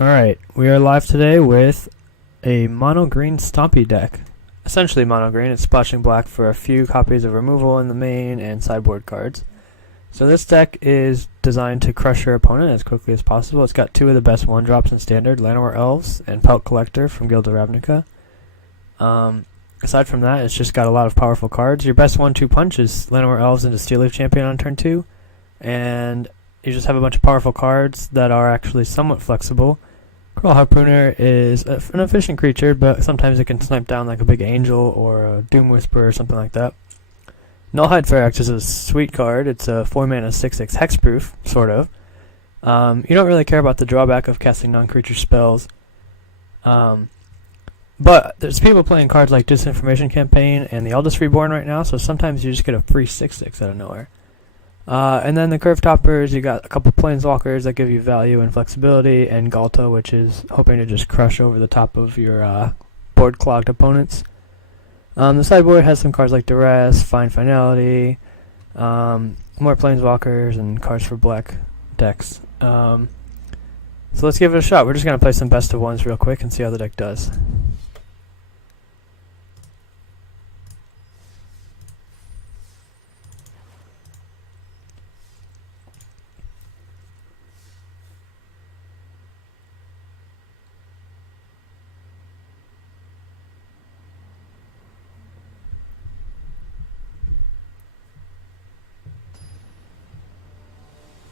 Alright, we are live today with a mono green Stompy deck. Essentially mono green, it's splashing black for a few copies of removal in the main and sideboard cards. So this deck is designed to crush your opponent as quickly as possible. It's got two of the best 1-drops in standard, Llanowar Elves and Pelt Collector from Guilds of Ravnica. Aside from that, it's just got a lot of powerful cards. Your best 1-2 punch is Llanowar Elves into Steel Leaf Champion on turn 2, and you just have a bunch of powerful cards that are actually somewhat flexible. Cruel Harpooner is an efficient creature, but sometimes it can snipe down like a big angel or a Doom Whisperer or something like that. Nullhide Ferox is a sweet card. It's a 4-mana 6/6 hexproof, sort of. You don't really care about the drawback of casting non-creature spells. But there's people playing cards like Disinformation Campaign and the Eldest Reborn right now, so sometimes you just get a free 6/6 out of nowhere. And then the curve toppers, you got a couple planeswalkers that give you value and flexibility, and Galta, which is hoping to just crush over the top of your board clogged opponents. The sideboard has some cards like Duress, Fine Finality, more planeswalkers, and cards for black decks. So let's give it a shot. We're just going to play some best of ones real quick and see how the deck does.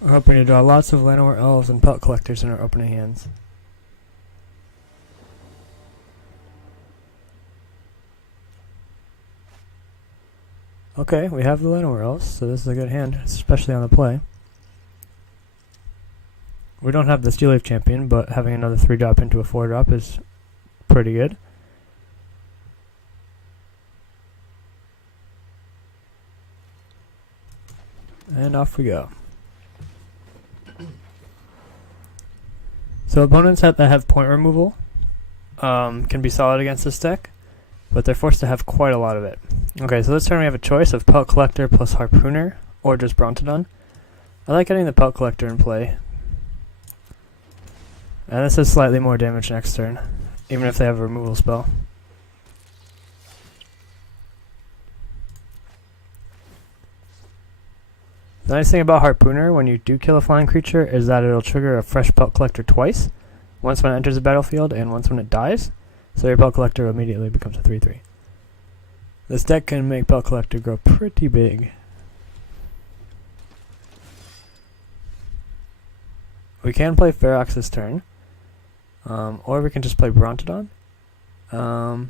We're hoping to draw lots of Llanowar Elves and Pelt Collectors in our opening hands. Okay, we have the Llanowar Elves, so this is a good hand, especially on the play. We don't have the Steel Leaf Champion, but having another 3-drop into a 4-drop is pretty good. And off we go. So opponents that have point removal can be solid against this deck, but they're forced to have quite a lot of it. Okay, so this turn we have a choice of Pelt Collector plus Harpooner, or just Brontodon. I like getting the Pelt Collector in play. And this is slightly more damage next turn, even if they have a removal spell. The nice thing about Harpooner, when you do kill a flying creature, is that it'll trigger a fresh Pelt Collector twice. Once when it enters the battlefield, and once when it dies. So your Pelt Collector immediately becomes a 3/3. This deck can make Pelt Collector grow pretty big. We can play Ferox this turn. Or we can just play Brontodon. The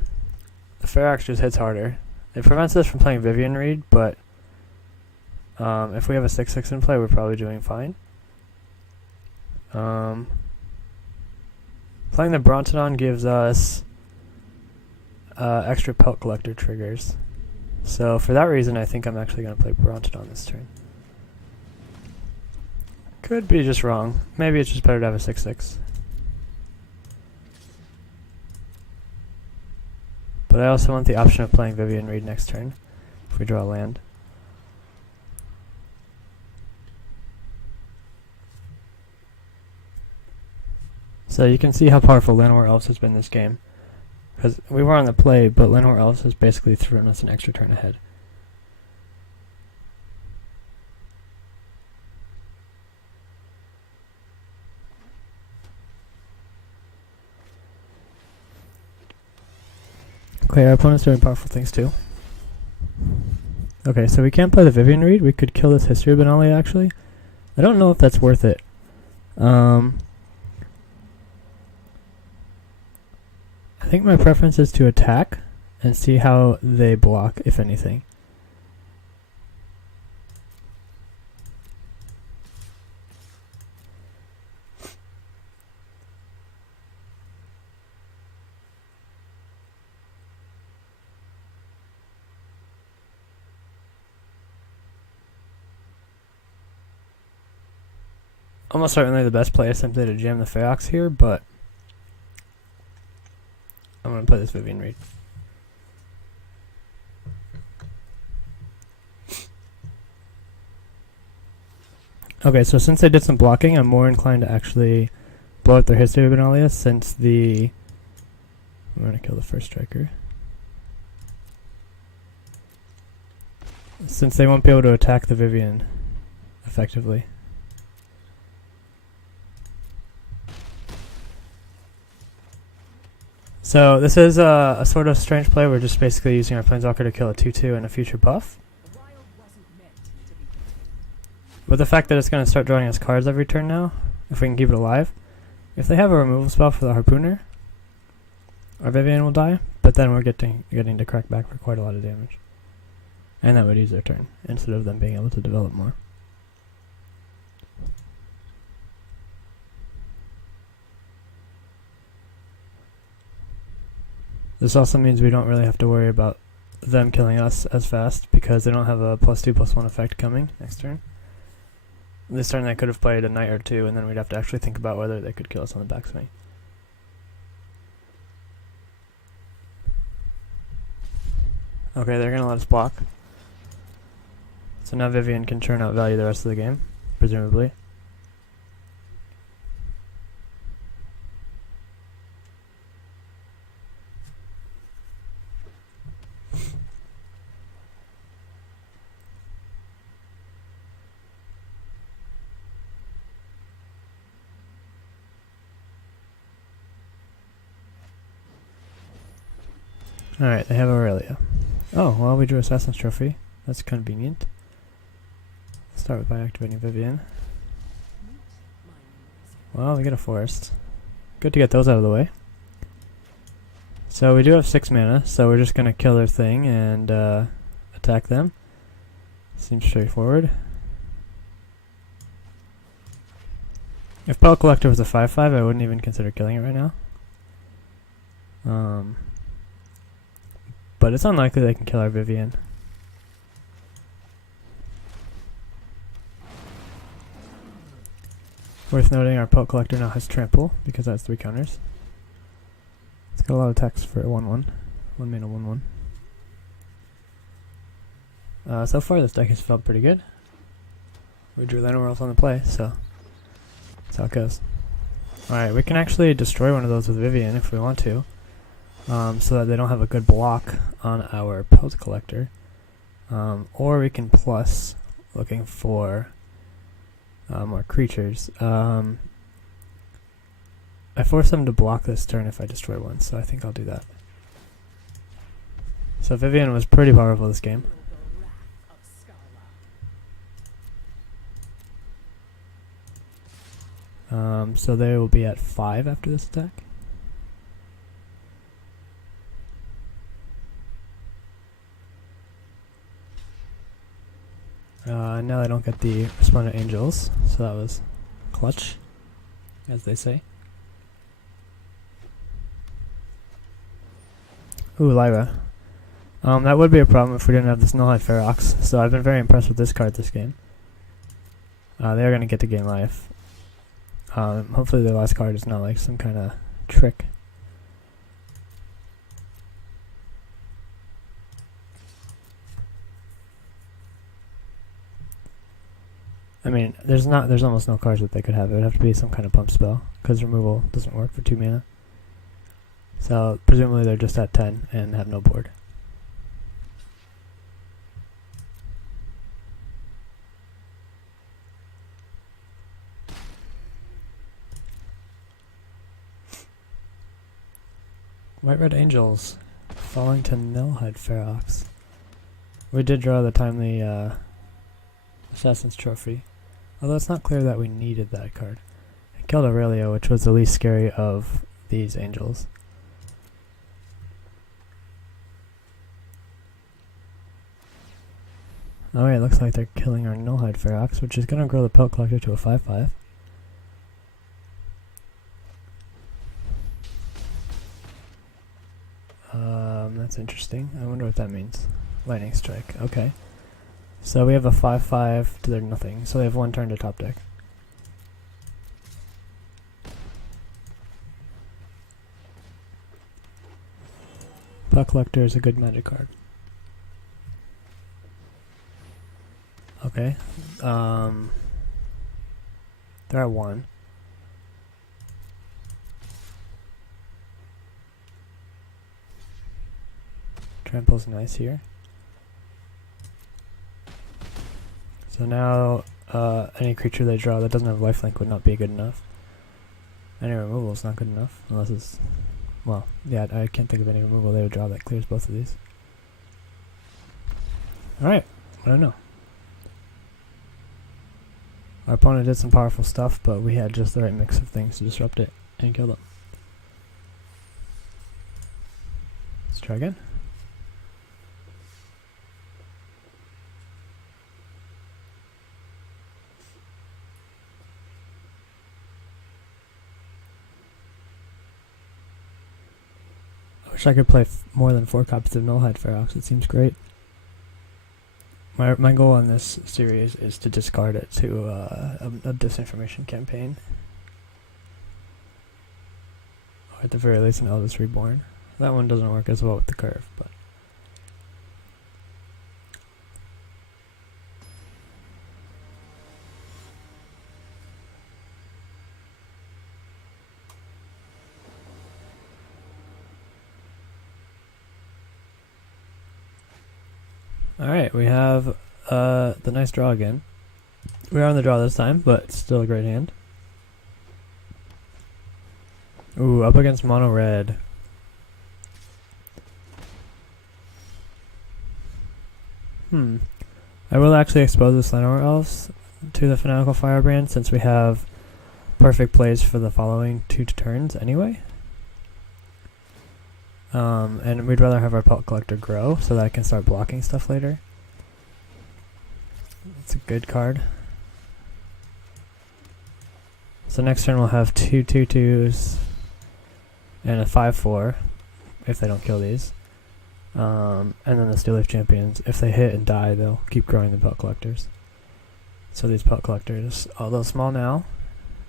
Ferox just hits harder. It prevents us from playing Vivian Reed, but if we have a 6/6 in play, we're probably doing fine. Playing the Brontodon gives us extra Pelt Collector triggers. So for that reason, I think I'm actually going to play Brontodon this turn. Could be just wrong. Maybe it's just better to have a 6/6. But I also want the option of playing Vivian Reed next turn, if we draw a land. So you can see how powerful Llanowar Elves has been this game. Because we were on the play, but Llanowar Elves has basically thrown us an extra turn ahead. Okay, our opponent's doing powerful things too. Okay, so we can't play the Vivian Reed. We could kill this History of Benalia, actually. I don't know if that's worth it. I think my preference is to attack and see how they block, if anything. Almost certainly the best play is simply to jam the Ferox here, but I'm going to play this Vivian Reed. Okay, so since I did some blocking, I'm more inclined to actually blow up their history of Benalia since the... I'm going to kill the first striker. Since they won't be able to attack the Vivian effectively. So this is a sort of strange play. We're just basically using our Planeswalker to kill a 2-2 and a future buff. But the fact that it's going to start drawing us cards every turn now, if we can keep it alive, if they have a removal spell for the Harpooner, our Vivian will die, but then we're getting to crack back for quite a lot of damage. And that would use their turn, instead of them being able to develop more. This also means we don't really have to worry about them killing us as fast, because they don't have a +2/+1 effect coming next turn. This turn they could have played a knight or two, and then we'd have to actually think about whether they could kill us on the backswing. Okay, they're gonna let us block. So now Vivian can churn out value the rest of the game, presumably. Alright, they have Aurelia. Oh, well, we drew Assassin's Trophy. That's convenient. Start by activating Vivian. Well, we get a forest. Good to get those out of the way. So we do have 6 mana, so we're just going to kill their thing and attack them. Seems straightforward. If Pelt Collector was a 5/5, I wouldn't even consider killing it right now. But it's unlikely they can kill our Vivian. Worth noting, our Pelt Collector now has Trample, because that's 3 counters. It's got a lot of text for a 1/1. 1 mana 1/1. So far this deck has felt pretty good. We drew Llanowar Elves on the play, so that's how it goes. Alright, we can actually destroy one of those with Vivian if we want to. So that they don't have a good block on our Pelt Collector. Or we can plus, looking for more creatures. I force them to block this turn if I destroy one, so I think I'll do that. So Vivian was pretty powerful this game. So they will be at 5 after this attack. Now I don't get the Resplendent Angels, so that was clutch, as they say. Ooh, Lyra. That would be a problem if we didn't have this Nullhide Ferox, so I've been very impressed with this card this game. They're going to get to gain life. Hopefully their last card is not like some kind of trick. I mean, there's almost no cards that they could have. It would have to be some kind of pump spell, because removal doesn't work for 2 mana. So, presumably they're just at 10 and have no board. White-Red Angels, falling to Nullhide Ferox. We did draw the timely Assassin's Trophy. Although it's not clear that we needed that card. I killed Aurelia, which was the least scary of these angels. Alright, looks like they're killing our Nullhide Ferox, which is going to grow the Pelt Collector to a 5/5. That's interesting. I wonder what that means. Lightning Strike, okay. So we have a 5/5 to their nothing, so they have 1 turn to top deck. Pelt Collector is a good magic card. Okay. They're at 1. Trample's nice here. So now any creature they draw that doesn't have lifelink would not be good enough. Any removal is not good enough, unless it's... Well, yeah, I can't think of any removal they would draw that clears both of these. Alright, I don't know. Our opponent did some powerful stuff, but we had just the right mix of things to disrupt it and kill them. Let's try again. I wish I could play more than 4 copies of Nullhide Ferox. It seems great. My goal on this series is to discard it to a disinformation campaign. Or at the very least an Elves Reborn. That one doesn't work as well with the curve, but... Alright, we have the nice draw again. We are on the draw this time, but still a great hand. Ooh, up against mono red. I will actually expose this Llanowar Elves to the Fanatical Firebrand since we have perfect plays for the following 2 turns anyway. And we'd rather have our Pelt Collector grow so that I can start blocking stuff later. It's a good card. So next turn we'll have 2 2/2s and a 5/4 if they don't kill these. And then the Steel Leaf Champions, if they hit and die, they'll keep growing the Pelt Collectors. So these Pelt Collectors, although small now,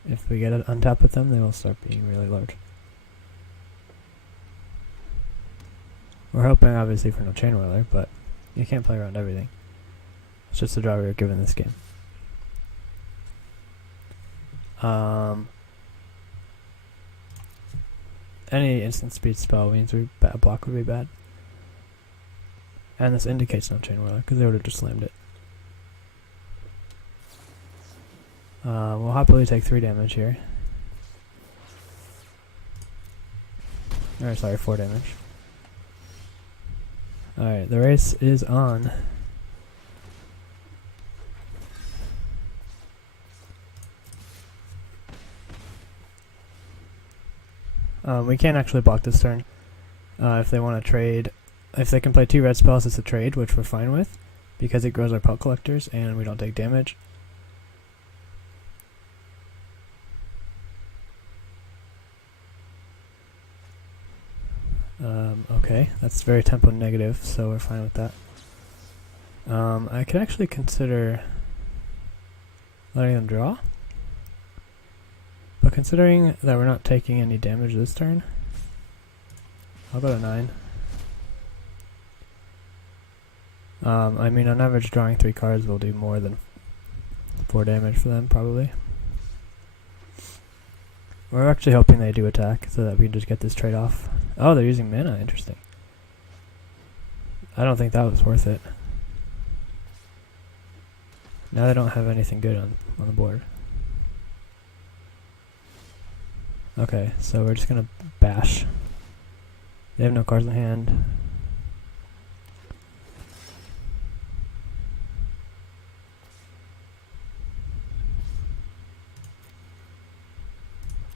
if we get it untapped with them, they will start being really large. We're hoping obviously for no Chain Whirler, but you can't play around everything. It's just the draw we were given this game. Any instant speed spell means a block would be bad. And this indicates no Chain Whirler, because they would have just slammed it. We'll happily take 3 damage here. Or sorry, 4 damage. Alright, the race is on. We can't actually block this turn. If they want to trade, if they can play 2 red spells, it's a trade, which we're fine with, because it grows our Pelt Collectors and we don't take damage. Okay, that's very tempo negative, so we're fine with that. I could actually consider letting them draw, but considering that we're not taking any damage this turn, I'll go to 9. I mean, on average, drawing 3 cards will do more than 4 damage for them, probably. We're actually hoping they do attack, so that we can just get this trade off. Oh, they're using mana, interesting. I don't think that was worth it. Now they don't have anything good on the board. Okay, so we're just gonna bash. They have no cards in hand.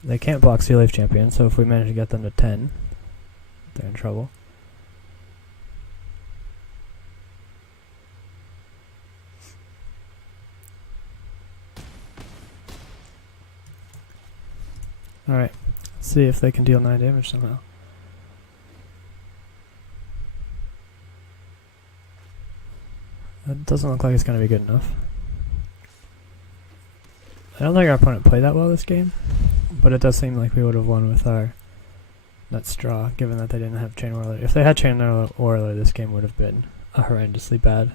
They can't block Steel Leaf Champion, so if we manage to get them to 10, they're in trouble. Alright, let's see if they can deal 9 damage somehow. That doesn't look like it's going to be good enough. I don't think our opponent played that well this game, but it does seem like we would have won with our nuts draw, given that they didn't have Chain Whirler. If they had Chain Whirler, this game would have been a horrendously bad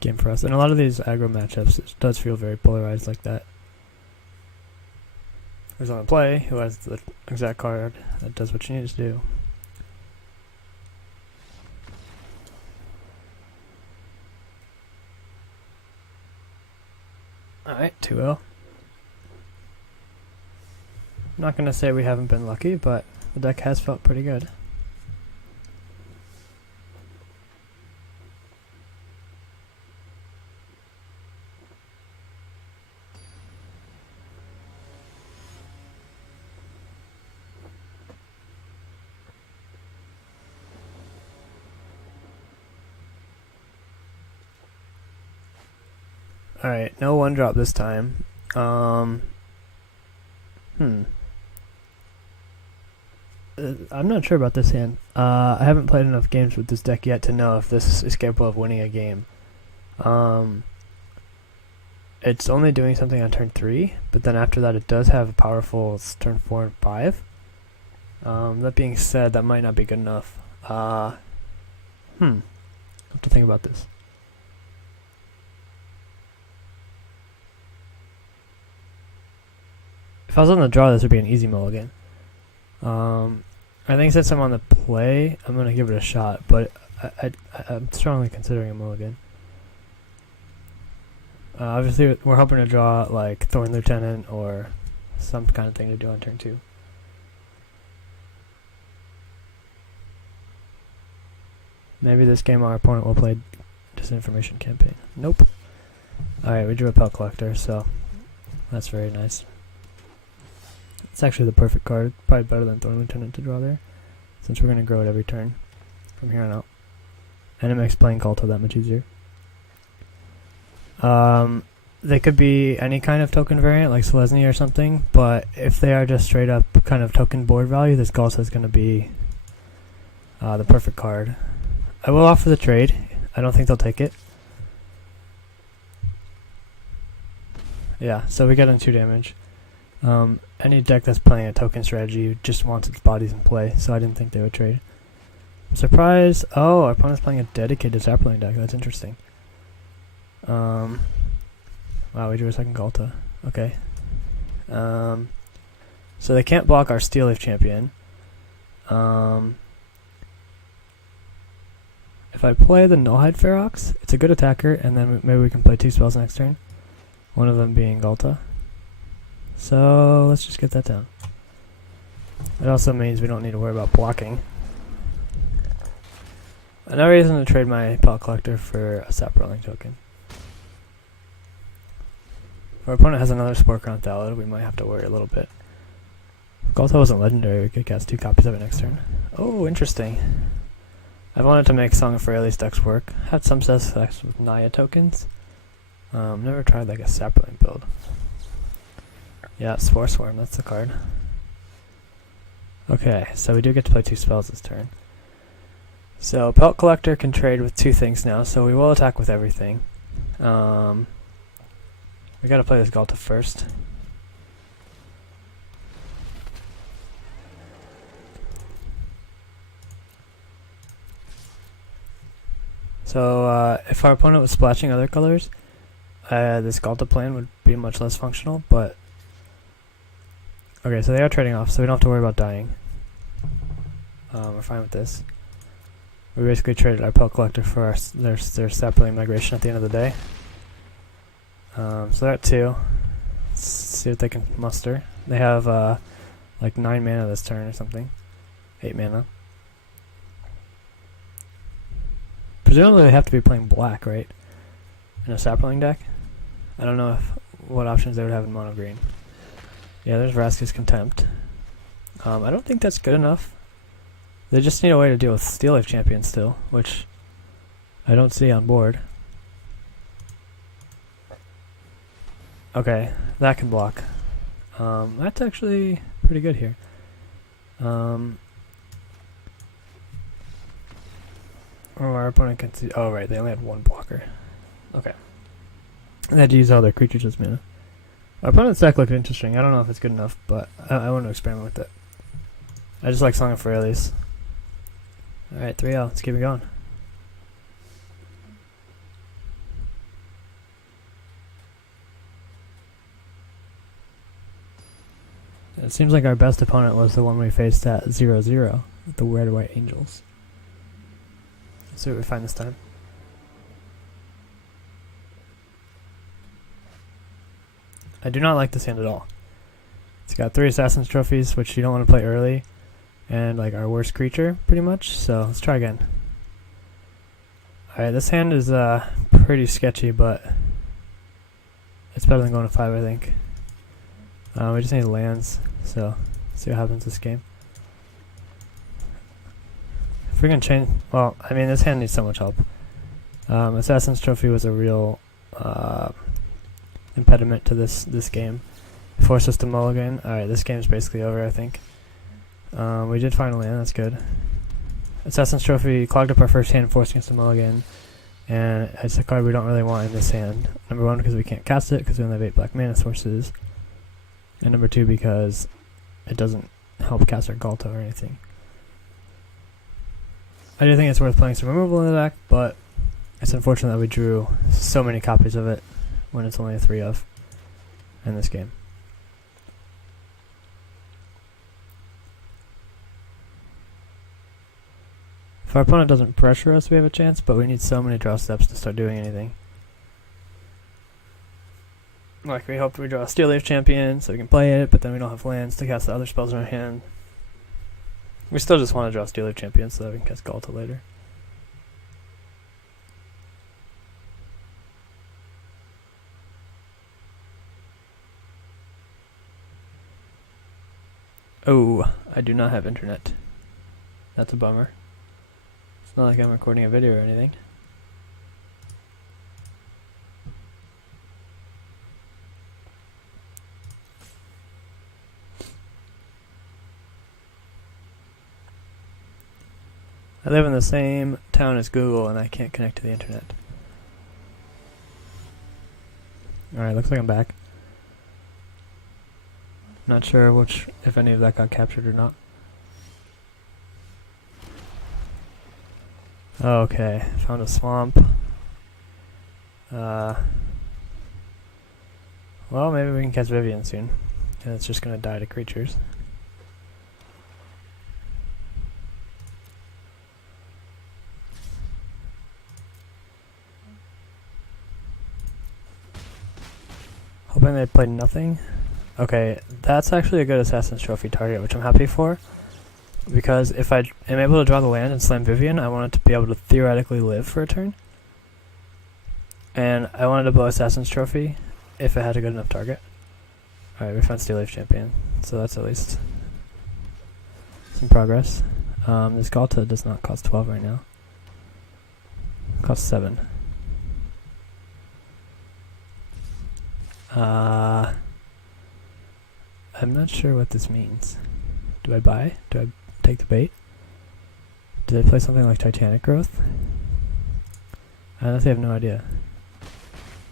game for us. And a lot of these aggro matchups, it does feel very polarized like that. Who's on the play, who has the exact card that does what you need it to do. Alright, 2-0. I'm not gonna say we haven't been lucky, but the deck has felt pretty good. Alright, no one drop this time. I'm not sure about this hand. I haven't played enough games with this deck yet to know if this is capable of winning a game. It's only doing something on turn 3, but then after that it does have a powerful turn 4 and 5. That being said, that might not be good enough. I have to think about this. If I was on the draw, this would be an easy mulligan. I think since I'm on the play, I'm going to give it a shot, but I'm strongly considering a mulligan. Obviously, we're hoping to draw like Thorn Lieutenant or some kind of thing to do on turn 2. Maybe this game our opponent will play Disinformation Campaign. Nope. Alright, we drew a Pelt Collector, so that's very nice. It's actually the perfect card, probably better than Thorn Lieutenant to draw there, since we're going to grow it every turn from here on out. And it makes playing Galta that much easier. They could be any kind of token variant, like Selesny or something, but if they are just straight up kind of token board value, this Galta is going to be the perfect card. I will offer the trade. I don't think they'll take it. Yeah, so we get in 2 damage. Any deck that's playing a token strategy just wants its bodies in play, so I didn't think they would trade. I'm surprised. Oh, our opponent's playing a dedicated Sapling deck. That's interesting. Wow, we drew a second Galta. Okay. So they can't block our Steel Leaf Champion. If I play the Nullhide Ferox, it's a good attacker, and then maybe we can play 2 spells next turn. One of them being Galta. So let's just get that down. It also means we don't need to worry about blocking. Another reason to trade my Pelt Collector for a Sap Rolling token. If our opponent has another Spore Crown Thallid, we might have to worry a little bit. If Galta wasn't legendary, we could cast 2 copies of it next turn. Oh, interesting. I've wanted to make Song of Freyalise decks work. Had some success with Naya tokens. Never tried like a Sap Rolling build. Yeah, Spore Swarm, that's the card. Okay, so we do get to play 2 spells this turn. So Pelt Collector can trade with 2 things now, so we will attack with everything. We gotta play this Galta first. So if our opponent was splashing other colors, this Galta plan would be much less functional, but okay, so they are trading off, so we don't have to worry about dying. We're fine with this. We basically traded our Pelt Collector for their Sapling Migration at the end of the day. So they're at 2. Let's see what they can muster. They have like 9 mana this turn or something. 8 mana. Presumably they have to be playing black, right? In a Sapling deck? I don't know what options they would have in mono green. Yeah, there's Vraska's Contempt. I don't think that's good enough. They just need a way to deal with Steel Leaf Champion still, which I don't see on board. Okay, that can block. That's actually pretty good here. Our opponent can see. Oh, right, they only had 1 blocker. Okay. They had to use all their creatures as mana. Our opponent's deck looked interesting. I don't know if it's good enough, but I want to experiment with it. I just like Song of Freyalise. Alright, 3-0. Let's keep it going. It seems like our best opponent was the one we faced at 0-0 with the Red White Angels. Let's see what we find this time. I do not like this hand at all. It's got 3 Assassin's Trophies, which you don't want to play early, and like our worst creature, pretty much. So let's try again. Alright, this hand is pretty sketchy, but it's better than going to 5, I think. We just need lands, so let's see what happens this game. If we can change, well, I mean, this hand needs so much help. Assassin's Trophy was a real impediment to this game. It forced us to mulligan. Alright, this game's basically over, I think. We did find a land, that's good. Assassin's Trophy clogged up our first hand, forcing us to mulligan. And it's a card we don't really want in this hand. Number 1, because we can't cast it, because we only have 8 black mana sources. And number 2, because it doesn't help cast our Galta or anything. I do think it's worth playing some removal in the deck, but it's unfortunate that we drew so many copies of it when it's only a 3 of in this game. If our opponent doesn't pressure us, we have a chance, but we need so many draw steps to start doing anything. Like, we hope we draw a Steel Leaf Champion so we can play it, but then we don't have lands to cast the other spells in our hand. We still just want to draw Steel Leaf Champion so that we can cast Galta later. Oh, I do not have internet. That's a bummer. It's not like I'm recording a video or anything. I live in the same town as Google and I can't connect to the internet. Alright, looks like I'm back. Not sure if any of that got captured or not. Okay, found a swamp. Well, maybe we can catch Vivian soon. And it's just gonna die to creatures. Hoping they played nothing. Okay, that's actually a good Assassin's Trophy target, which I'm happy for. Because if I am able to draw the land and slam Vivian, I want it to be able to theoretically live for a turn. And I wanted to blow Assassin's Trophy if it had a good enough target. Alright, we found Steel Leaf Champion, so that's at least some progress. This Galta does not cost 12 right now. It costs 7. I'm not sure what this means. Do I buy? Do I take the bait? Do they play something like Titanic Growth? I honestly have no idea.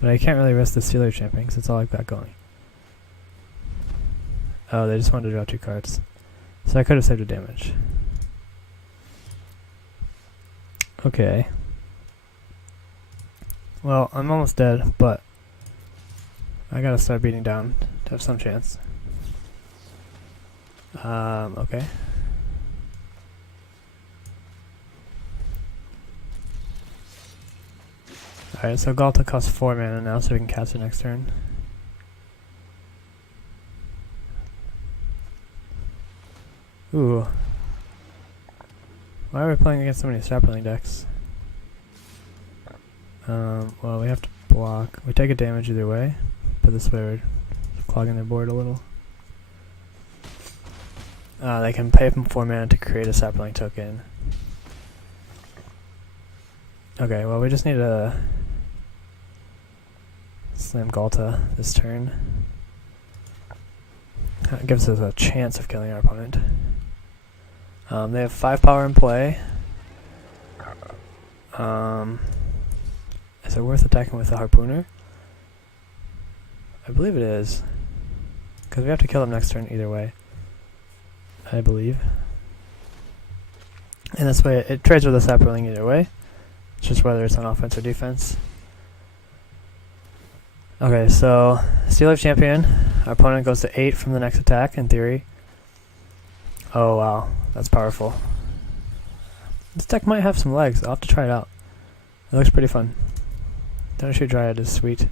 But I can't really risk the Steel Leaf Champion because it's all I've got going. Oh, they just wanted to draw 2 cards. So I could have saved the damage. Okay. Well, I'm almost dead, but I gotta start beating down to have some chance. Okay. Alright, so Galta costs 4 mana now, so we can cast it next turn. Ooh. Why are we playing against so many Strapling decks? Well, we have to block. We take a damage either way, but this way we're clogging their board a little. They can pay from 4 mana to create a Sapling token. Okay, well we just need to slam Galta this turn. That gives us a chance of killing our opponent. They have 5 power in play. Is it worth attacking with a Harpooner? I believe it is. Because we have to kill them next turn either way. I believe. And this way, it trades with a Sapling either way. It's just whether it's on offense or defense. Okay, so Steel Leaf Champion. Our opponent goes to 8 from the next attack, in theory. Oh wow, that's powerful. This deck might have some legs. I'll have to try it out. It looks pretty fun. Thundershoot Dryad is sweet.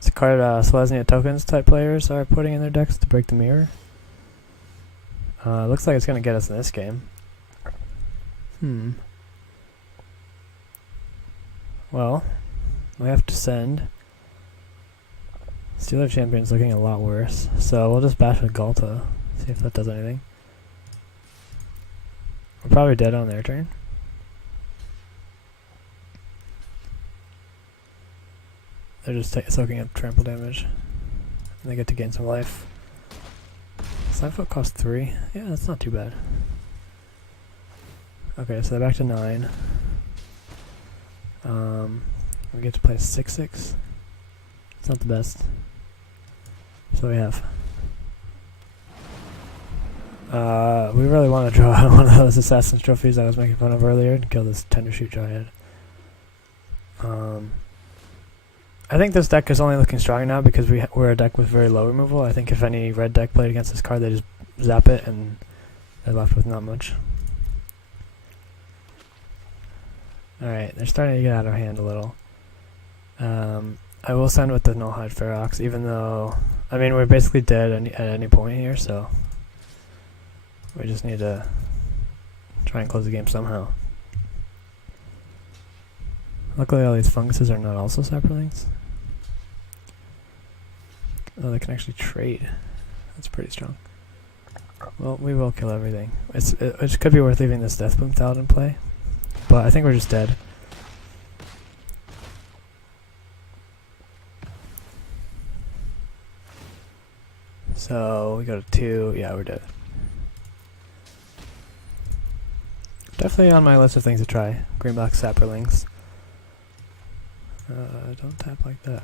It's a card Selesnya tokens type players are putting in their decks to break the mirror. Looks like it's going to get us in this game. Well, we have to send. Stealer Champion's looking a lot worse, so we'll just bash with Galta, see if that does anything. We're probably dead on their turn. They're just soaking up trample damage. And they get to gain some life. Slimefoot costs 3. Yeah, that's not too bad. Okay, so they're back to 9. We get to play 6/6. It's not the best. So we have. We really want to draw one of those Assassin's Trophies I was making fun of earlier and kill this Tender Shoot Dryad. I think this deck is only looking stronger now because we're a deck with very low removal. I think if any red deck played against this card, they just zap it and they're left with not much. Alright, they're starting to get out of hand a little. I will send with the Nullhide Ferox, even though, I mean, we're basically dead at any point here, so we just need to try and close the game somehow. Luckily all these funguses are not also saplings. Oh, they can actually trade. That's pretty strong. Well, we will kill everything. It could be worth leaving this Deathboom Thallid in play, but I think we're just dead. So we go to 2. Yeah, we're dead. Definitely on my list of things to try. Green-black saplings. Don't tap like that.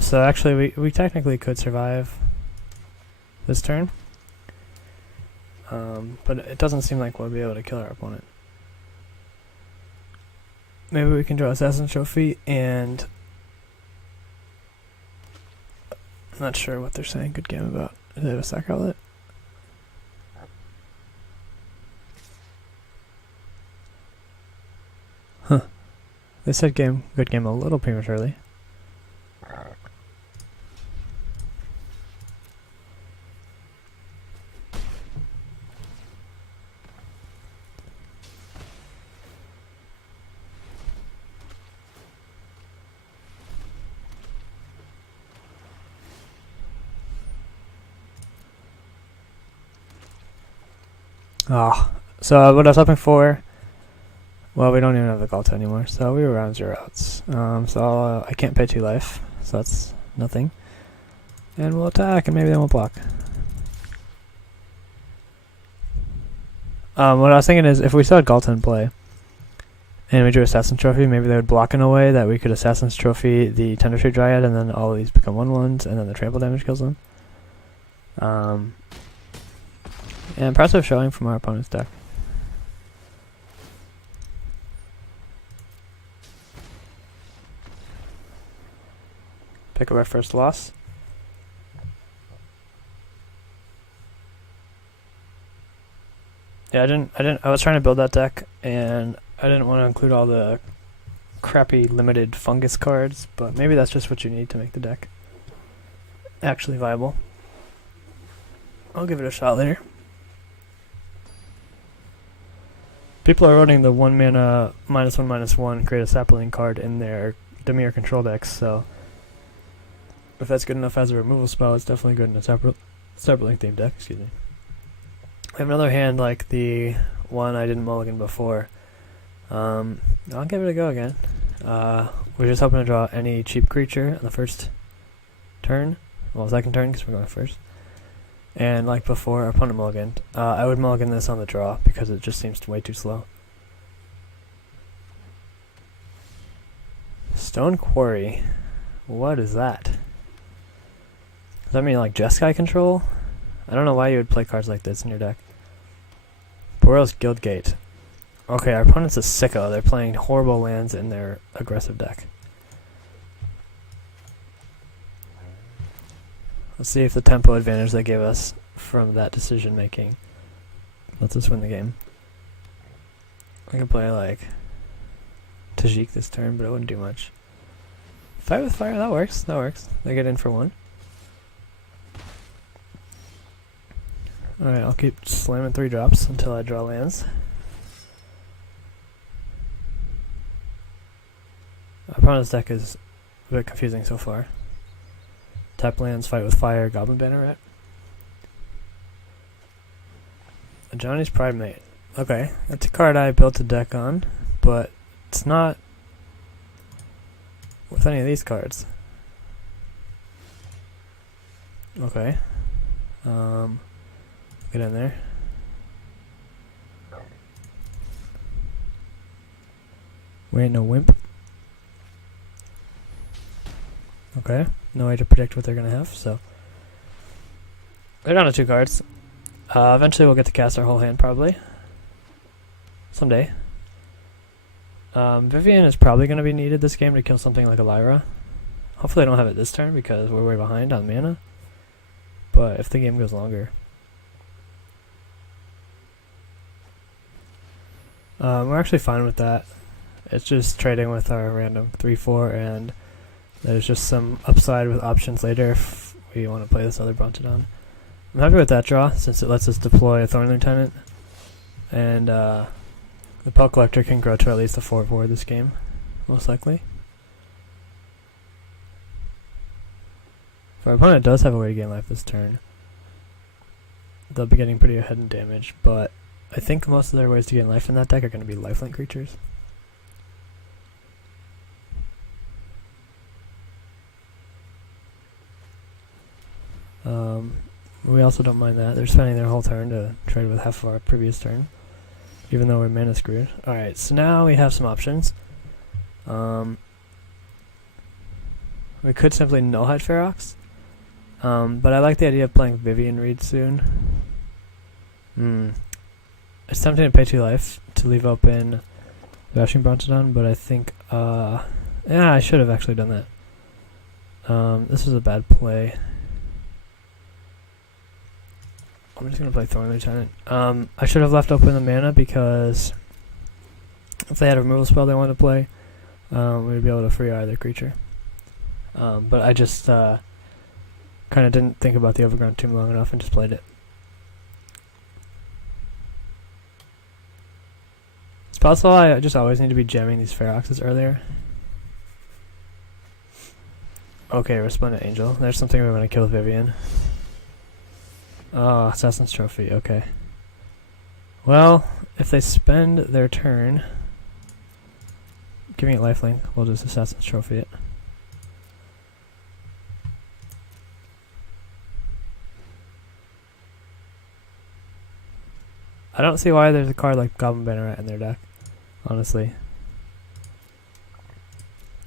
So actually we technically could survive this turn. But it doesn't seem like we'll be able to kill our opponent. Maybe we can draw Assassin's Trophy and I'm not sure what they're saying good game about. Do they have a sack outlet? Huh. They said good game a little prematurely. So what I was hoping for, well, we don't even have the Galta anymore, so we were around 0 outs. So I can't pay 2 life, so that's nothing. And we'll attack, and maybe they won't block. What I was thinking is, if we still had Galta in play, and we drew Assassin's Trophy, maybe they would block in a way that we could Assassin's Trophy the Tender Shoot Dryad, and then all of these become 1/1s, and then the trample damage kills them. Yeah, impressive showing from our opponent's deck. Pick up our first loss. Yeah, I was trying to build that deck and I didn't want to include all the crappy limited fungus cards, but maybe that's just what you need to make the deck actually viable. I'll give it a shot later. People are running the 1 mana -1/-1 create a sapling card in their Dimir control decks, so if that's good enough as a removal spell, it's definitely good in a sapling themed deck, excuse me. I have another hand like the one I didn't mulligan before. I'll give it a go again. We're just hoping to draw any cheap creature on the first turn. Well, second turn because we're going first. And like before, our opponent mulliganed. I would mulligan this on the draw because it just seems way too slow. Stone Quarry. What is that? Does that mean like Jeskai control? I don't know why you would play cards like this in your deck. Boreal's Guildgate. Okay, our opponent's a sicko. They're playing horrible lands in their aggressive deck. Let's see if the tempo advantage they gave us from that decision making lets us win the game. I could play like Tajik this turn, but it wouldn't do much. Fight with fire, that works. That works. They get in for 1. Alright, I'll keep slamming 3 drops until I draw lands. Opponent's deck is a bit confusing so far. Tap lands, fight with fire, Goblin Banneret. Johnny's Pride Mate. Okay, that's a card I built a deck on, but it's not with any of these cards. Okay. Get in there. We ain't no wimp. Okay, no way to predict what they're gonna have, so they're down to 2 cards. Eventually we'll get to cast our whole hand, probably. Someday. Vivian is probably gonna be needed this game to kill something like a Lyra. Hopefully I don't have it this turn because we're way behind on mana. But if the game goes longer. We're actually fine with that. It's just trading with our random 3-4, and there's just some upside with options later if we want to play this other Brontodon. I'm happy with that draw since it lets us deploy a Thorn Lieutenant, and the Pelt Collector can grow to at least a 4/4 this game, most likely. If our opponent does have a way to gain life this turn, they'll be getting pretty ahead in damage, but I think most of their ways to gain life in that deck are going to be lifelink creatures. We also don't mind that. They're spending their whole turn to trade with half of our previous turn, even though we're mana screwed. Alright, so now we have some options. We could simply Nullhide Ferox, but I like the idea of playing Vivian Reed soon. It's tempting to pay 2 life to leave open Bashing Brontodon, but I think, yeah, I should have actually done that. This was a bad play. I'm just going to play Thorn Lieutenant. I should have left open the mana because if they had a removal spell they wanted to play, we'd be able to free either creature. But I just kind of didn't think about the Overgrown Tomb long enough and just played it. It's possible I just always need to be jamming these Feroxes earlier. Okay, Resplendent Angel. There's something we're going to kill with Vivian. Oh, Assassin's Trophy, okay. Well, if they spend their turn giving it lifelink, we'll just Assassin's Trophy it. I don't see why there's a card like Goblin Banneret in their deck, honestly.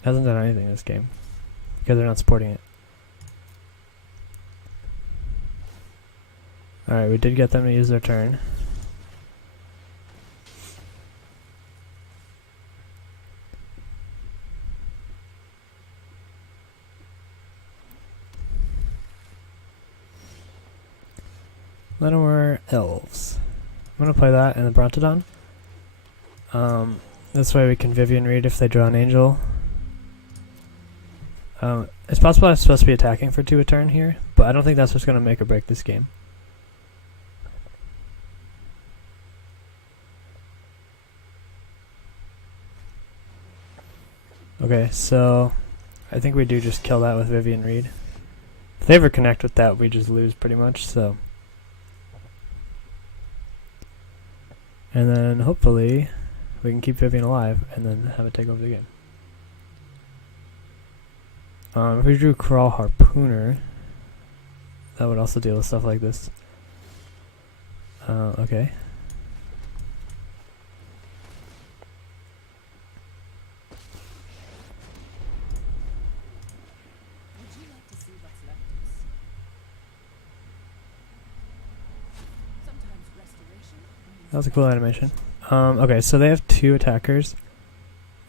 Hasn't done anything in this game, because they're not supporting it. Alright, we did get them to use their turn. Llanowar Elves. I'm going to play that in the Brontodon. This way we can Vivian Reed if they draw an angel. It's possible I'm supposed to be attacking for 2 a turn here, but I don't think that's what's going to make or break this game. Okay, so I think we do just kill that with Vivian Reed. If they ever connect with that, we just lose pretty much, so. And then hopefully we can keep Vivian alive and then have it take over the game. If we drew Crawl Harpooner, that would also deal with stuff like this. Okay. That was a cool animation. Okay, so they have 2 attackers.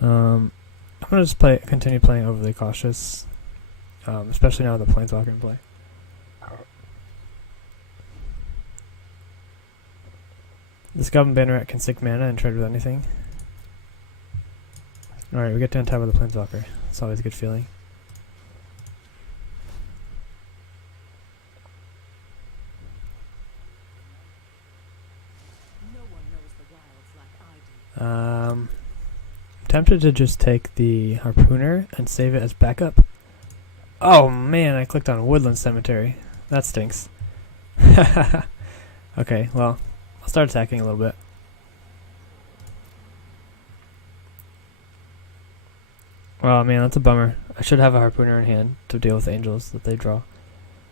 I'm gonna just continue playing Overly Cautious, especially now with the Planeswalker in play. This Goblin Banneret can sink mana and trade with anything. Alright, we get to untap with a Planeswalker. It's always a good feeling. Tempted to just take the Harpooner and save it as backup. Oh man, I clicked on Woodland Cemetery. That stinks. Okay, well, I'll start attacking a little bit. Oh man, that's a bummer. I should have a Harpooner in hand to deal with angels that they draw.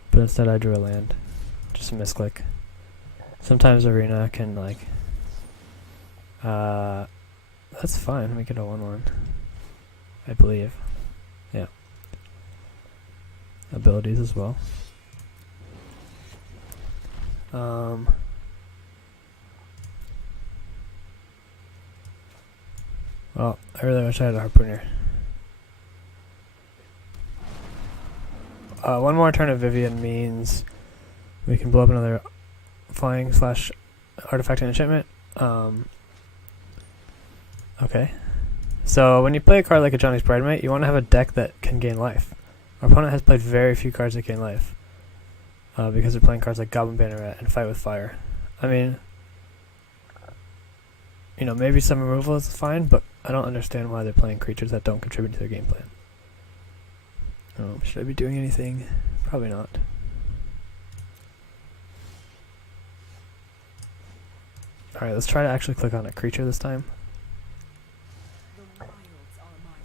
But instead I drew a land. Just a misclick. Sometimes Arena can like... that's fine, make it a 1/1. I believe. Yeah. Abilities as well. Well, I really wish I had a Harpooner. One more turn of Vivian means we can blow up another flying / artifact and enchantment. Okay. So when you play a card like a Johnny's Bridemate, you want to have a deck that can gain life. Our opponent has played very few cards that gain life. Because they're playing cards like Goblin Banneret and Fight with Fire. I mean, you know, maybe some removal is fine, but I don't understand why they're playing creatures that don't contribute to their game plan. Should I be doing anything? Probably not. Alright, let's try to actually click on a creature this time.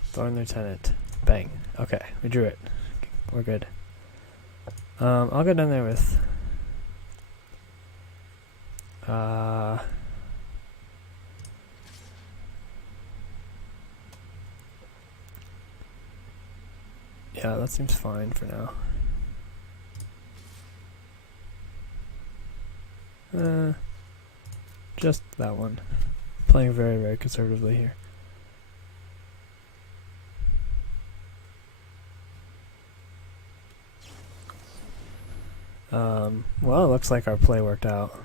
Thorn Lieutenant. Bang. Okay, we drew it. We're good. I'll go down there with... yeah, that seems fine for now. Just that one. Playing very, very conservatively here. Well, it looks like our play worked out.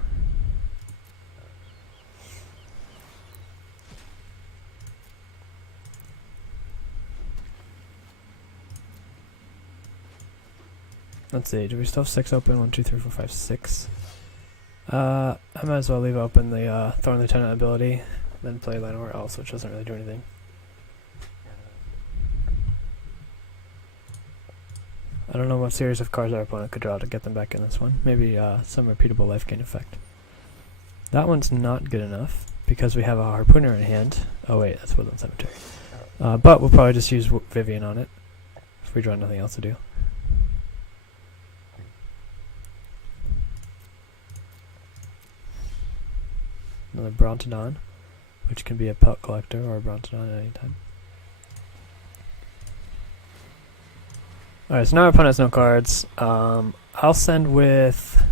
Let's see, do we still have 6 open? 1, 2, 3, 4, 5, 6. I might as well leave open the Thorn Lieutenant ability, then play Llanowar Elves, which doesn't really do anything. I don't know what series of cards our opponent could draw to get them back in this one. Maybe some repeatable life gain effect. That one's not good enough, because we have a Harpooner in hand. Oh wait, that's Woodland Cemetery. But we'll probably just use Vivian on it, if we draw nothing else to do. Another Brontodon, which can be a Pelt Collector or a Brontodon at any time. Alright, so now our opponent has no cards. I'll send with...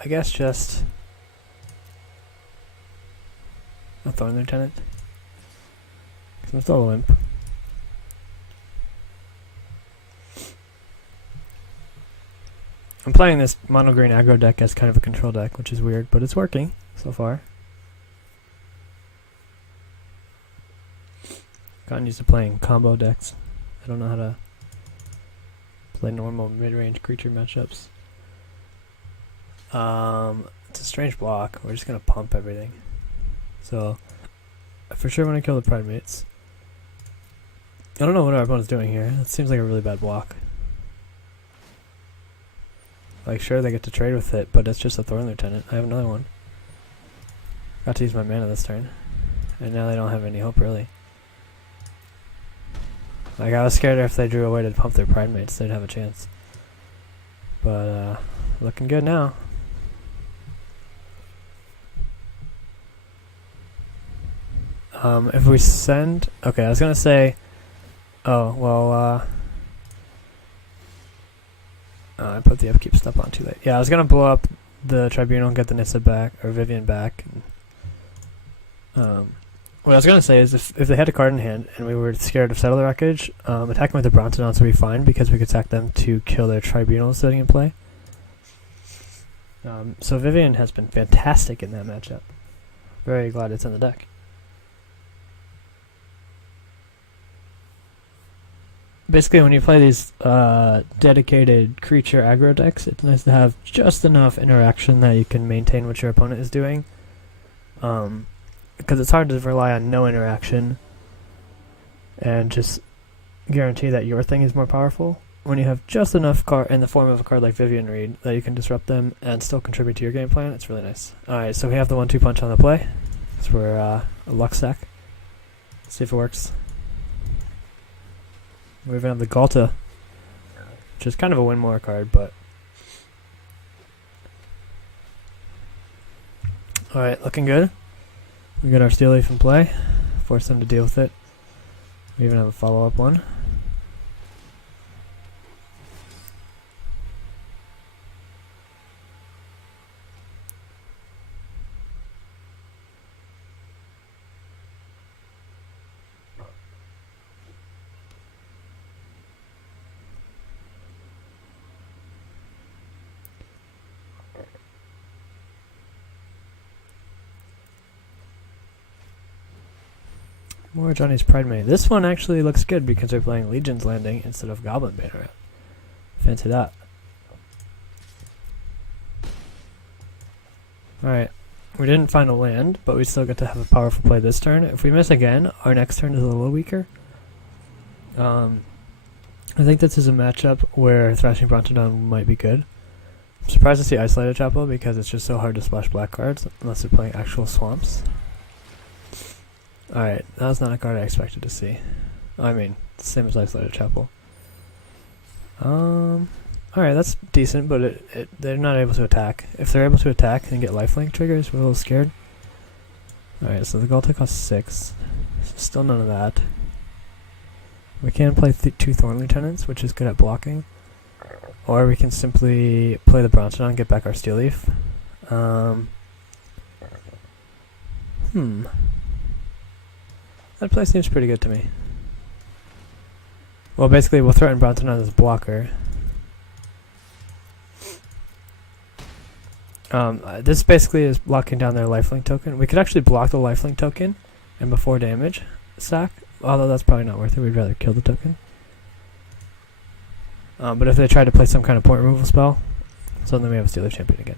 I guess just... a Thorn Lieutenant. Because I'm still a Limp. I'm playing this mono green aggro deck as kind of a control deck, which is weird, but it's working so far. Gotten used to playing combo decks. I don't know how to play normal mid-range creature matchups. It's a strange block. We're just gonna pump everything. So I for sure want to kill the Pridemates. I don't know what our opponent's doing here. That seems like a really bad block. Like, sure, they get to trade with it, but it's just a Thorn Lieutenant. I have another one. Got to use my mana this turn. And now they don't have any hope, really. Like, I was scared if they drew away to pump their Pridemates, they'd have a chance. But, looking good now. If we send... Okay, I was gonna say... Oh, well, I put the upkeep stuff on too late. Yeah, I was gonna blow up the Tribunal and get the Nissa back, or Vivian back. And, what I was gonna say is if they had a card in hand and we were scared of Settle the Wreckage, attacking with the Brontodons would be fine because we could sack them to kill their Tribunal sitting in play. So Vivian has been fantastic in that matchup. Very glad it's in the deck. basically when you play these dedicated creature aggro decks, it's nice to have just enough interaction that you can maintain what your opponent is doing. Because it's hard to rely on no interaction and just guarantee that your thing is more powerful when you have just enough card in the form of a card like Vivian Reed that you can disrupt them and still contribute to your game plan. It's really nice. Alright, so we have the 1-2 punch on the play. So we're a luck sack. Let's see if it works. We even have the Galta, which is kind of a win more card, but alright, looking good. We got our Steel Leaf in play. Force them to deal with it. We even have a follow-up one. More Johnny's Pridemate. This one actually looks good because they're playing Legion's Landing instead of Goblin Banneret. Fancy that. Alright. We didn't find a land, but we still get to have a powerful play this turn. If we miss again, our next turn is a little weaker. I think this is a matchup where Thrashing Brontodon might be good. I'm surprised to see Isolated Chapel because it's just so hard to splash black cards unless they're playing actual swamps. Alright, that was not a card I expected to see. I mean, same as Isolated Chapel. Alright, that's decent, but they're not able to attack. If they're able to attack and get lifelink triggers, we're a little scared. Alright, so the Galta costs 6. So still none of that. We can play 2 Thorn Lieutenants, which is good at blocking. Or we can simply play the Brontodon and get back our Steel Leaf. That play seems pretty good to me. Well, basically, we'll threaten Brontodon as a blocker. This basically is blocking down their lifelink token. We could actually block the lifelink token and before damage sack, although that's probably not worth it. We'd rather kill the token. But if they try to play some kind of point removal spell, so then we have a Steel Leaf Champion again.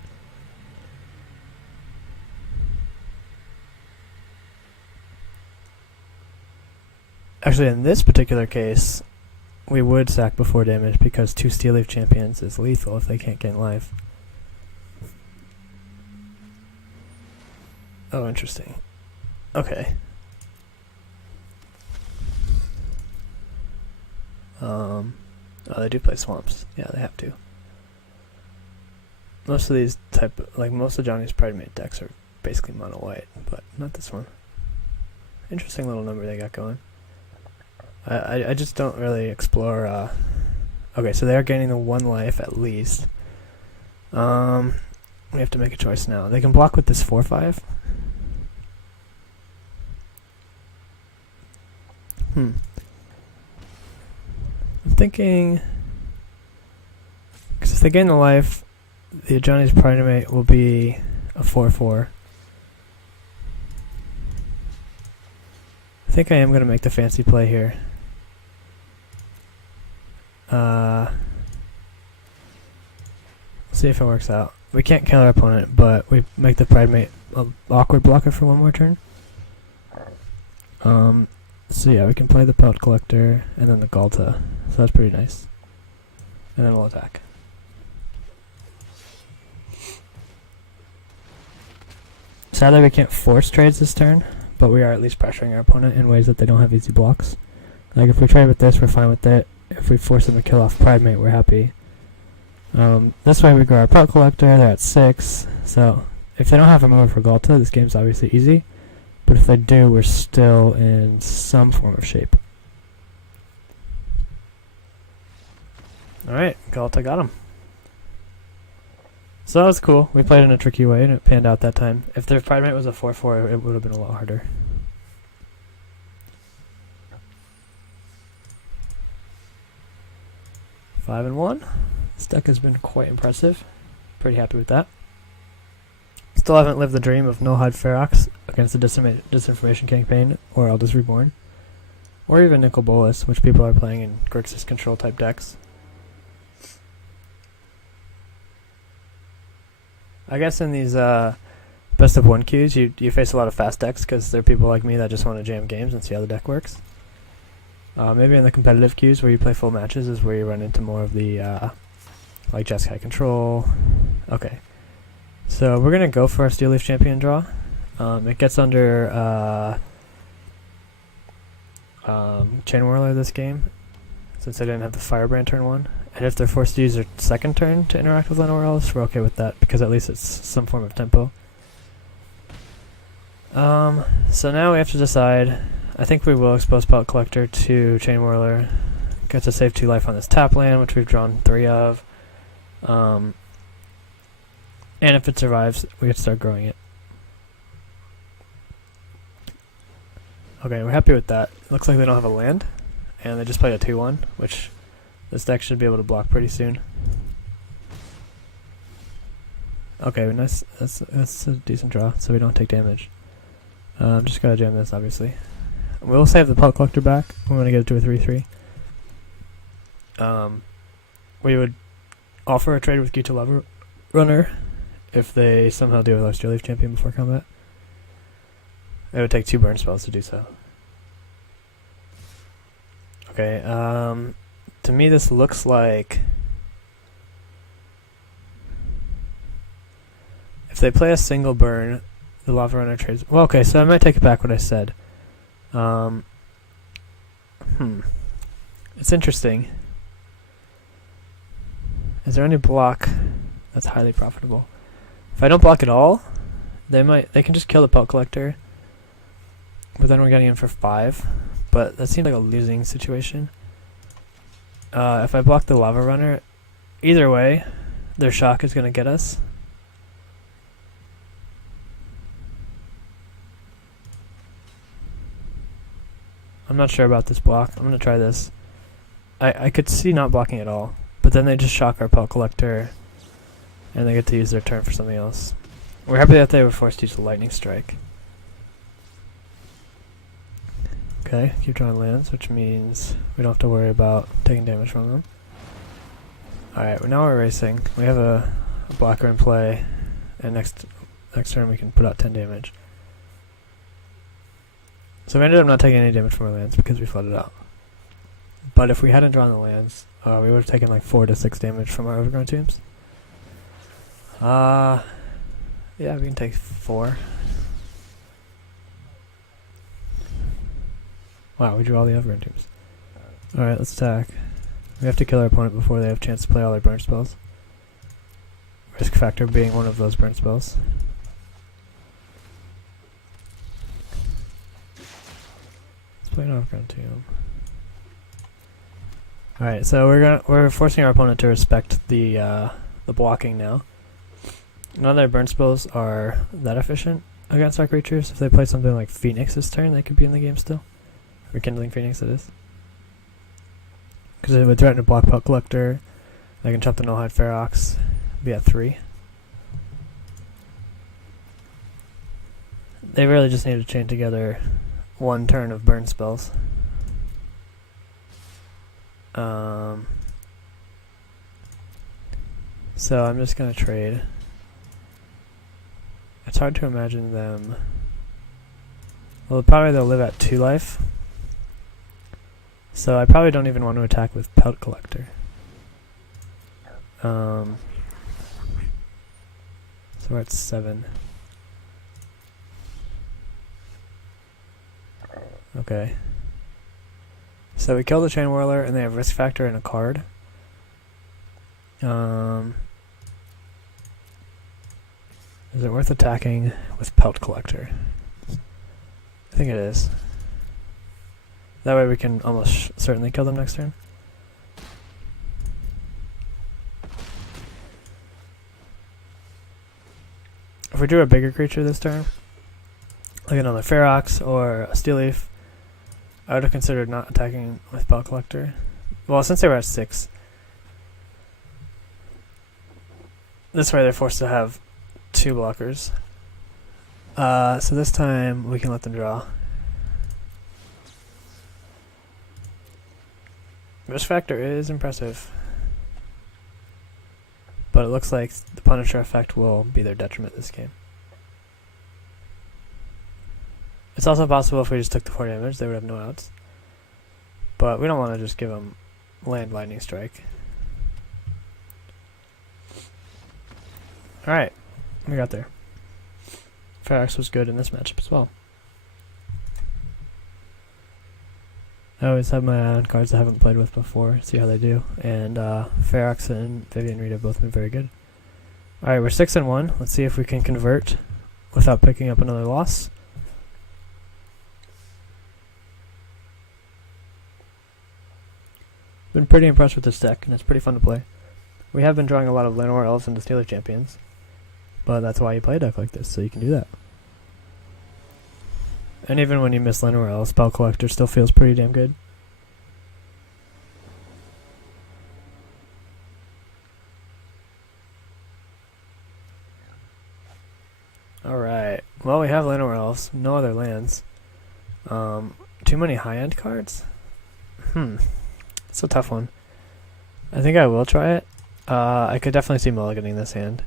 Actually, in this particular case, we would sack before damage because 2 Steel Leaf Champions is lethal if they can't gain life. Oh, interesting. Okay. Oh, they do play swamps. Yeah, they have to. Most of these most of Johnny's Pridemate decks are basically mono white, but not this one. Interesting little number they got going. I just don't really explore. Okay, so they're gaining the 1 life at least. We have to make a choice now. They can block with this 4/5. I'm thinking, because if they gain the life, the Johnny's Pridemate will be a 4/4. I think I am going to make the fancy play here. See if it works out. We can't kill our opponent, but we make the Pridemate an awkward blocker for 1 more turn. So yeah, we can play the Pelt Collector and then the Galta. So that's pretty nice. And then we'll attack. Sadly, we can't force trades this turn, but we are at least pressuring our opponent in ways that they don't have easy blocks. Like if we trade with this, we're fine with it. If we force them to kill off Pridemate, we're happy. This way we grow our Pelt Collector, they're at 6. So if they don't have a mover for Galta, this game's obviously easy. But if they do, we're still in some form of shape. Alright, Galta got him. So that was cool. We played in a tricky way and it panned out that time. If their Pridemate was a 4/4, it would have been a lot harder. Five and 1. This deck has been quite impressive. Pretty happy with that. Still haven't lived the dream of Nullhide Ferox against the Disinformation Campaign or Eldest Reborn. Or even Nicol Bolas, which people are playing in Grixis control type decks. I guess in these best of one queues, you face a lot of fast decks because there are people like me that just want to jam games and see how the deck works. Maybe in the competitive queues where you play full matches is where you run into more of the like Jeskai control. Okay, so we're gonna go for our Steel Leaf Champion draw. It gets under Chain Whirler this game, since they didn't have the Firebrand turn 1. And if they're forced to use their second turn to interact with Llanowar Elves, we're okay with that, because at least it's some form of tempo. So now we have to decide. I think we will expose Pelt Collector to Chain Whirler. Gets to save 2 life on this tap land, which we've drawn 3 of. And if it survives, we get to start growing it. Okay, we're happy with that. Looks like they don't have a land, and they just play a 2-1, which this deck should be able to block pretty soon. Okay, nice. That's a decent draw, so we don't take damage. Just gotta jam this, obviously. We'll save the Pelt Collector back. We want to get it to a 3-3. We would offer a trade with Guilds of Ravnica Runner if they somehow deal with our Steel Leaf Champion before combat. It would take 2 burn spells to do so. Okay, to me this looks like if they play a single burn, the Lava Runner trades. Well, okay, so I might take it back what I said. It's interesting. Is there any block that's highly profitable? If I don't block at all, they can just kill the Pelt Collector. But then we're getting in for 5. But that seems like a losing situation. If I block the Lava Runner, either way, their shock is going to get us. I'm not sure about this block. I'm going to try this. I could see not blocking at all. But then they just shock our Pelt Collector, and they get to use their turn for something else. We're happy that they were forced to use a Lightning Strike. Okay, keep drawing lands, which means we don't have to worry about taking damage from them. Alright, now we're racing. We have a blocker in play, and next turn we can put out 10 damage. So we ended up not taking any damage from our lands because we flooded out. But if we hadn't drawn the lands, we would have taken like 4 to 6 damage from our Overgrown Tombs. Yeah, we can take 4. Wow, we drew all the Overgrown Tombs. Alright, let's attack. We have to kill our opponent before they have a chance to play all their burn spells. Risk factor being one of those burn spells. Let's play an Overgrown Tomb. Alright, so we're forcing our opponent to respect the blocking now. None of their burn spells are that efficient against our creatures. If they play something like Phoenix this turn, they could be in the game still. Rekindling Phoenix, it is. Because it would threaten to block Pelt Collector. They can chop the Nullhide Ferox. Be at 3. They really just need to chain together 1 turn of burn spells. So I'm just gonna trade. It's hard to imagine them. Well, probably they'll live at 2 life. So I probably don't even want to attack with Pelt Collector. So we're at 7. Okay. So we kill the Chain Whirler, and they have Risk Factor and a card. Is it worth attacking with Pelt Collector? I think it is. That way we can almost certainly kill them next turn. If we drew a bigger creature this turn, like another Ferox or a Steel Leaf, I would have considered not attacking with Pelt Collector. Well, since they were at 6, this way they're forced to have 2 blockers. So this time we can let them draw. Risk factor is impressive. But it looks like the Punisher effect will be their detriment this game. It's also possible if we just took the 4 damage, they would have no outs. But we don't want to just give them land lightning strike. Alright, we got there. Ferox was good in this matchup as well. I always have my eye on cards I haven't played with before, see how they do. And Ferox and Vivian Reed have both been very good. Alright, we're 6-1. Let's see if we can convert without picking up another loss. Been pretty impressed with this deck, and it's pretty fun to play. We have been drawing a lot of Llanowar Elves into Stealer Champions, but that's why you play a deck like this, so you can do that. And even when you miss Llanowar Elves, Pelt Collector still feels pretty damn good. Alright, well we have Llanowar Elves, no other lands. Too many high-end cards? It's a tough one. I think I will try it. I could definitely see mulliganing this hand.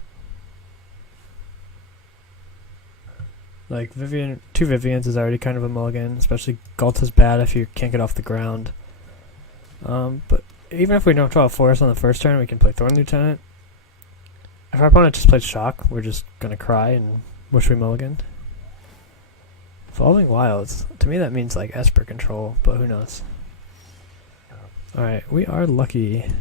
Like, two Vivians is already kind of a mulligan, especially Galt is bad if you can't get off the ground. But even if we don't draw a forest on the first turn, we can play Thorn Lieutenant. If our opponent just plays Shock, we're just gonna cry and wish we mulliganed. Evolving Wilds, to me that means like Esper control, but who knows. Alright, we are lucky.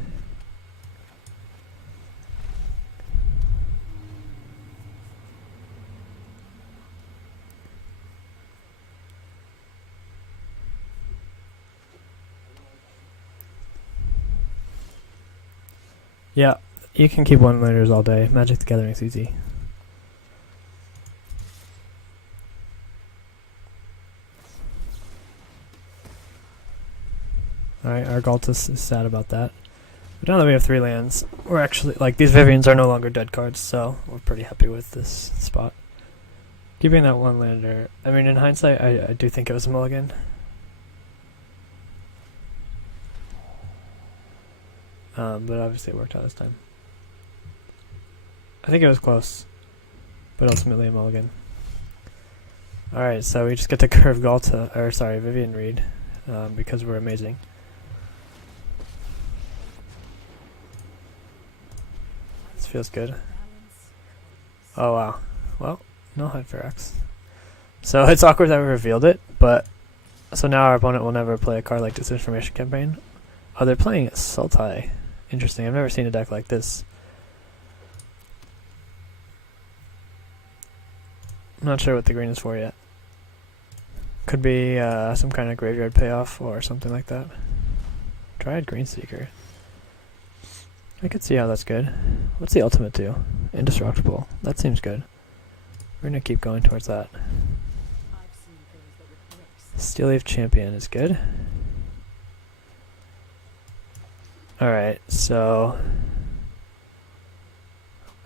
Yeah, you can keep one-liners all day. Magic the Gathering's easy. Alright, our Galtus is sad about that. But now that we have 3 lands, we're actually, like, these Vivians are no longer dead cards, so we're pretty happy with this spot. Keeping that one lander, I mean, in hindsight, I do think it was a mulligan. But obviously it worked out this time. I think it was close, but ultimately a mulligan. Alright, so we just get to curve Galta, or sorry, Vivian Reed, because we're amazing. This feels good. Oh wow. Well, Nullhide Ferox. So it's awkward that we revealed it, but so now our opponent will never play a card like Disinformation Campaign. Oh, they're playing Sultai. Interesting. I've never seen a deck like this. I'm not sure what the green is for yet. Could be some kind of graveyard payoff or something like that. Dryad Greenseeker. I could see how that's good. What's the ultimate do? Indestructible. That seems good. We're gonna keep going towards that. Steelleaf Champion is good. Alright, so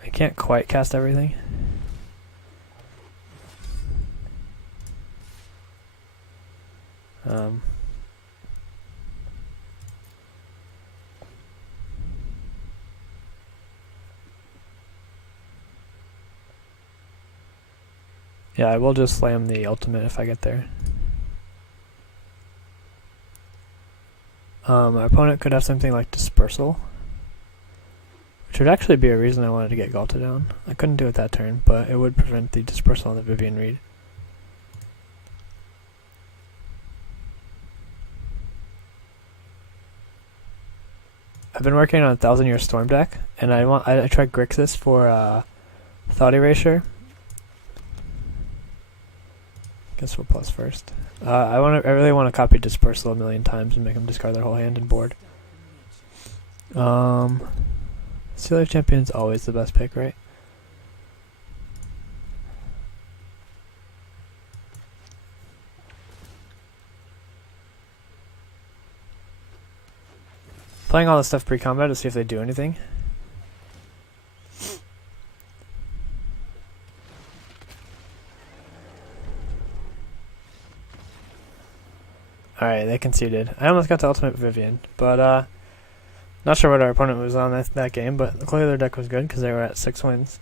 I can't quite cast everything. Yeah, I will just slam the ultimate if I get there. Our opponent could have something like Dispersal, which would actually be a reason I wanted to get Galta down. I couldn't do it that turn, but it would prevent the Dispersal on the Vivian Reed. I've been working on a 1000-Year Storm deck, and I tried Grixis for Thought Erasure. Guess we'll plus first. I really want to copy Dispersal a million times and make them discard their whole hand and board. Steelleaf Champion's always the best pick, right? Playing all this stuff pre-combat to see if they do anything. Alright, they conceded. I almost got the ultimate Vivian, but not sure what our opponent was on that game, but clearly their deck was good because they were at 6 wins.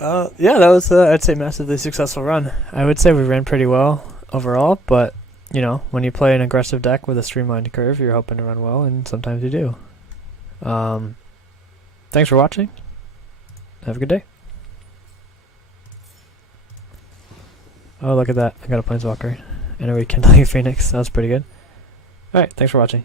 Yeah, that was, I'd say, massively successful run. I would say we ran pretty well overall, but, you know, when you play an aggressive deck with a streamlined curve, you're hoping to run well, and sometimes you do. Thanks for watching. Have a good day. Oh, look at that. I got a Planeswalker. And a Rekindling Phoenix. That was pretty good. Alright, thanks for watching.